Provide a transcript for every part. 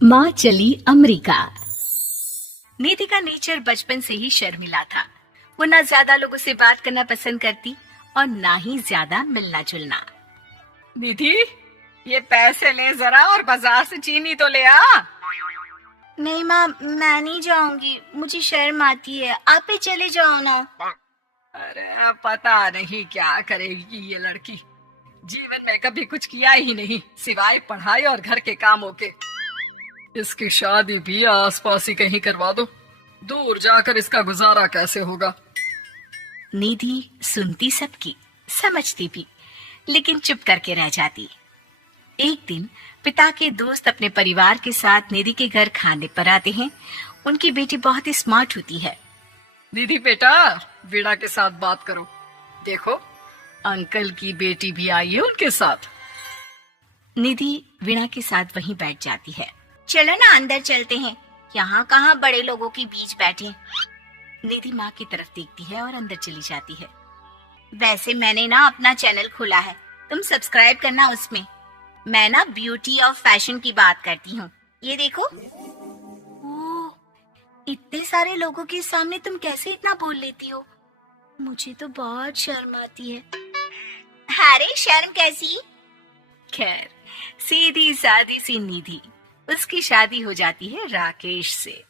माँ चली अमेरिका। निधि का नेचर बचपन से ही शर्मिला था। वो ना ज्यादा लोगों से बात करना पसंद करती और ना ही ज्यादा मिलना जुलना। निधि, ये पैसे ले जरा और बाजार से चीनी तो ले आ। नहीं माँ, मैं नहीं जाऊंगी, मुझे शर्म आती है, आप ही चले जाओ ना। अरे पता नहीं क्या करेगी ये लड़की। जीवन में कभी कुछ किया ही नहीं सिवाय पढ़ाई और घर के कामों के। इसकी शादी भी आसपास ही कहीं करवा दो, दूर जाकर इसका गुजारा कैसे होगा। निधि सुनती सबकी, समझती भी, लेकिन चुप करके रह जाती। एक दिन पिता के दोस्त अपने परिवार के साथ निधि के घर खाने पर आते हैं। उनकी बेटी बहुत ही स्मार्ट होती है। निधि बेटा, वीणा के साथ बात करो। देखो, अंकल की बेटी भी आई है उनके साथ। निधि वीणा के साथ वहीं बैठ जाती है। चलो ना अंदर चलते हैं, यहाँ कहाँ बड़े लोगों के बीच बैठे। निधि माँ की तरफ देखती है और अंदर चली जाती है। वैसे मैंने ना अपना चैनल खोला है, तुम सब्सक्राइब करना उसमें। मैं ना ब्यूटी और फैशन की बात करती हूँ, ये देखो। ओह, इतने सारे लोगों के सामने तुम कैसे इतना बोल लेती हो? मुझे तो बहुत शर्म आती है। अरे शर्म कैसी। खैर, सीधी सादी सी निधि, उसकी शादी हो जाती है राकेश से।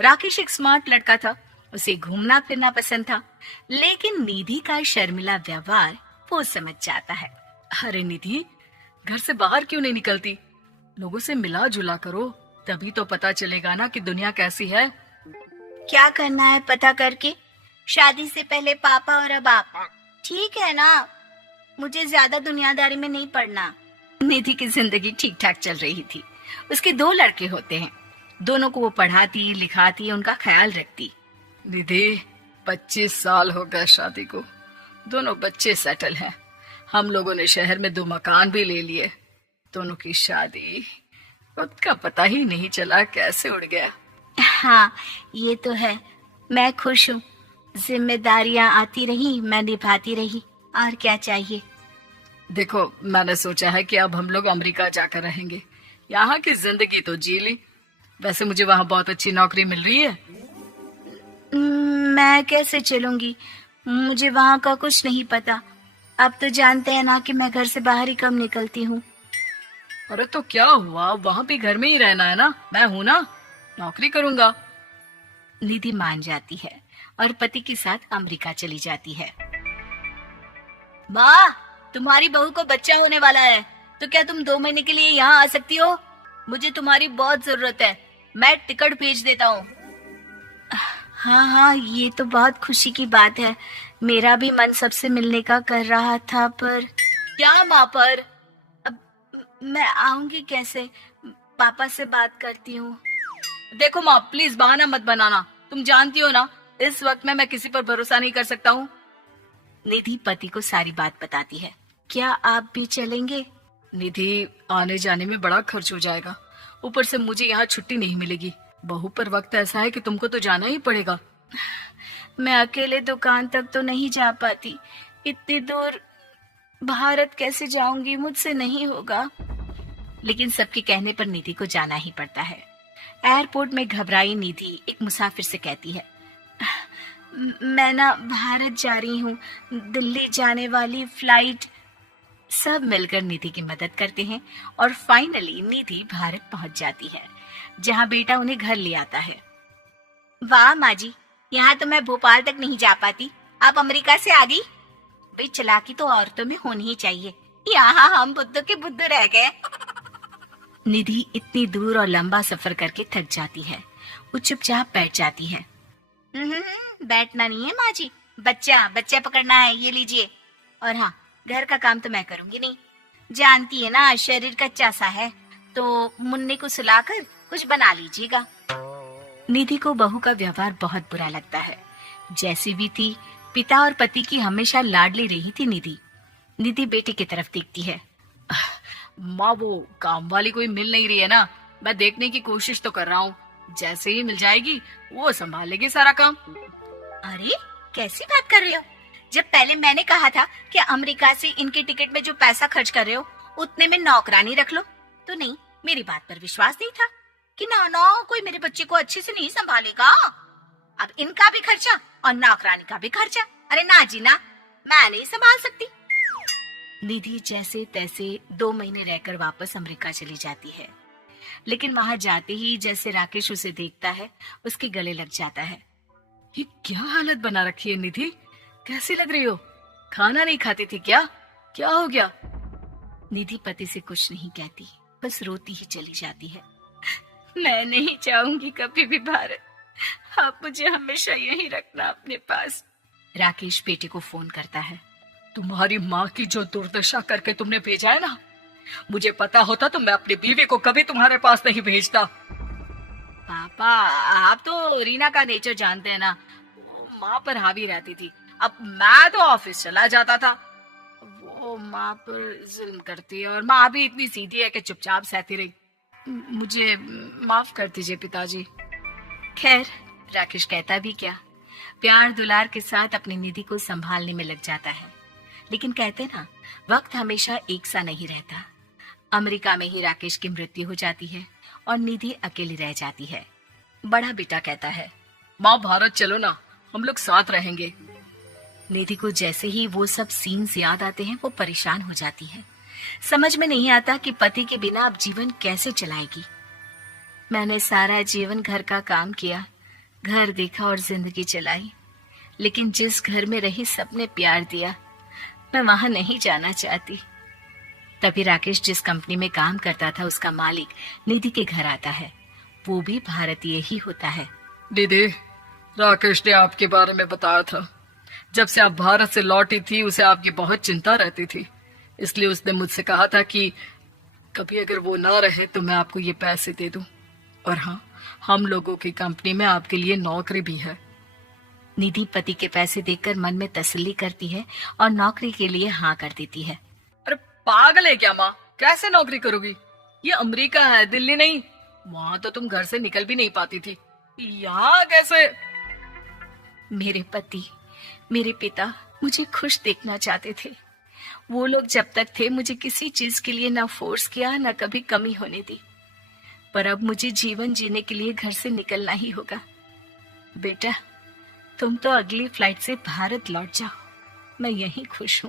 राकेश एक स्मार्ट लड़का था, उसे घूमना फिरना पसंद था, लेकिन निधि का शर्मिला व्यवहार वो समझ जाता है। अरे निधि, घर से बाहर क्यों नहीं निकलती? लोगों से मिला जुला करो, तभी तो पता चलेगा ना कि दुनिया कैसी है। क्या करना है पता करके? शादी से पहले पापा और अब आप। ठीक है ना, मुझे ज्यादा दुनियादारी में नहीं पड़ना। निधि की जिंदगी ठीक ठाक चल रही थी। उसके 2 लड़के होते हैं, दोनों को वो पढ़ाती लिखाती, उनका ख्याल रखती। निधि, 25 साल हो गए शादी को, दोनों बच्चे सेटल हैं। हम लोगों ने शहर में 2 मकान भी ले लिए। दोनों की शादी खुद का पता ही नहीं चला कैसे उड़ गया। हाँ, ये तो है। मैं खुश हूँ, जिम्मेदारियाँ आती रही, मैं निभाती रही, और क्या चाहिए। देखो, मैंने सोचा है कि अब हम लोग अमेरिका जाकर रहेंगे। यहाँ की जिंदगी तो जी ली, वैसे मुझे वहाँ बहुत अच्छी नौकरी मिल रही है। मैं कैसे चलूंगी, मुझे वहाँ का कुछ नहीं पता। अब तो जानते हैं ना कि मैं घर से बाहर ही कम निकलती हूँ। अरे तो क्या हुआ, वहाँ भी घर में ही रहना है ना, मैं हूँ ना, नौकरी करूंगा। निधि मान जाती है और पति के साथ अमेरिका चली जाती है। माँ, तुम्हारी बहू को बच्चा होने वाला है, तो क्या तुम 2 महीने के लिए यहाँ आ सकती हो? मुझे तुम्हारी बहुत जरूरत है, मैं टिकट भेज देता हूँ। हाँ हाँ, ये तो बहुत खुशी की बात है। मेरा भी मन सबसे मिलने का कर रहा था, पर क्या माँ पर? अब मैं आऊंगी कैसे? पापा से बात करती हूँ। देखो माँ, प्लीज बहाना मत बनाना, तुम जानती हो ना इस वक्त में मैं किसी पर भरोसा नहीं कर सकता हूँ। निधि पति को सारी बात बताती है। क्या आप भी चलेंगे? निधि, आने जाने में बड़ा खर्च हो जाएगा, ऊपर से मुझे यहाँ छुट्टी नहीं मिलेगी। बहू पर वक्त ऐसा है कि तुमको तो जाना ही पड़ेगा। मैं अकेले दुकान तक तो नहीं जा पाती, इतनी दूर भारत कैसे जाऊंगी, मुझसे नहीं होगा। लेकिन सबके कहने पर निधि को जाना ही पड़ता है। एयरपोर्ट में घबराई निधि एक मुसाफिर से कहती है, मैं ना भारत जा रही हूँ, दिल्ली जाने वाली फ्लाइट। सब मिलकर निधि की मदद करते हैं और फाइनली निधि भारत पहुंच जाती है, जहां बेटा उन्हें घर ले आता है। वाह माँ जी, यहाँ तो मैं भोपाल तक नहीं जा पाती, आप अमेरिका से आ गई। भाई चालाकी तो औरतों में होनी ही चाहिए, यहाँ हम बुद्धू के बुद्धू रह गए। निधि इतनी दूर और लंबा सफर करके थक जाती है, वो चुपचाप बैठ जाती है। बैठना नहीं है माँ जी, बच्चा बच्चा पकड़ना है, ये लीजिए। और हाँ, घर का काम तो मैं करूंगी नहीं, जानती है ना शरीर कच्चा सा है, तो मुन्ने को सुलाकर कुछ बना लीजिएगा। निधि को बहू का व्यवहार बहुत बुरा लगता है। जैसी भी थी, पिता और पति की हमेशा लाडली रही थी निधि। निधि बेटे की तरफ देखती है। माँ, वो काम वाली कोई मिल नहीं रही है ना, मैं देखने की कोशिश तो कर रहा हूँ, जैसे ही मिल जाएगी वो संभालेगी सारा काम। अरे कैसी बात कर रहे हो? जब पहले मैंने कहा था कि अमेरिका से इनके टिकट में जो पैसा खर्च कर रहे हो उतने में नौकरानी रख लो, तो नहीं, मेरी बात पर विश्वास नहीं था। कि ना ना कोई मेरे बच्चे को अच्छे से नहीं संभालेगा। अब इनका भी खर्चा और नौकरानी का भी खर्चा। अरे ना जी ना, मैं नहीं संभाल सकती। निधि जैसे तैसे 2 महीने रहकर वापस अमेरिका चली जाती है, लेकिन वहां जाते ही जैसे राकेश उसे देखता है, उसके गले लग जाता है। ये क्या हालत बना रखी है निधि? कैसी लग रही हो? खाना नहीं खाती थी क्या? क्या हो गया? निधि पति से कुछ नहीं कहती, बस रोती ही चली जाती है। मैं नहीं चाहूंगी कभी भी भारत, आप मुझे हमेशा यहीं रखना अपने पास। राकेश बेटे को फोन करता है। तुम्हारी माँ की जो दुर्दशा करके तुमने भेजा है ना, मुझे पता होता तो मैं अपनी बीवी को कभी तुम्हारे पास नहीं भेजता। पापा, आप तो रीना का नेचर जानते हैं ना, वो माँ पर हावी रहती थी। अब मैं तो ऑफिस चला जाता था, वो माँ पर जुल्म करती है, और माँ भी इतनी सीधी है कि चुपचाप सहती रही। मुझे माफ कर दीजिए पिताजी। खैर, राकेश कहता भी क्या, प्यार दुलार के साथ अपनी निधि को संभालने में लग जाता है। लेकिन कहते ना, वक्त हमेशा एक सा नहीं रहता। अमेरिका में ही राकेश की मृत्यु हो जाती है और निधि अकेली रह जाती है। बड़ा बेटा कहता है, माँ भारत चलो ना, हम लोग साथ रहेंगे। निधि को जैसे ही वो सब सीन्स याद आते हैं, वो परेशान हो जाती है। समझ में नहीं आता कि पति के बिना अब जीवन कैसे चलाएगी। मैंने सारा जीवन घर का काम किया, घर देखा और जिंदगी चलाई, लेकिन जिस घर में रही सबने प्यार दिया, मैं वहां नहीं जाना चाहती। तभी राकेश जिस कंपनी में काम करता था, उसका मालिक निधि के घर आता है। वो भी भारतीय ही होता है। दीदी, राकेश ने आपके बारे में बताया था। जब से आप भारत से लौटी थी, उसे आपकी बहुत चिंता रहती थी, इसलिए उसने मुझसे कहा था कि कभी अगर वो ना रहे तो मैं आपको ये पैसे दे दूं। और हाँ, हम लोगों की कंपनी में आपके लिए नौकरी भी है। निधि पति के पैसे देखकर मन में तसल्ली करती है और नौकरी के लिए हाँ कर देती है। अरे पागल है क्या माँ? कैसे नौकरी करोगी? ये अमेरिका है, दिल्ली नहीं। वहां तो तुम घर से निकल भी नहीं पाती थी, यहाँ कैसे? मेरे पति, मेरे पिता मुझे खुश देखना चाहते थे। वो लोग जब तक थे, मुझे किसी चीज के लिए ना फोर्स किया, ना कभी कमी होने दी। पर अब मुझे जीवन जीने के लिए घर से निकलना ही होगा। बेटा, तुम तो अगली फ्लाइट से भारत लौट जाओ, मैं यहीं खुश हूँ।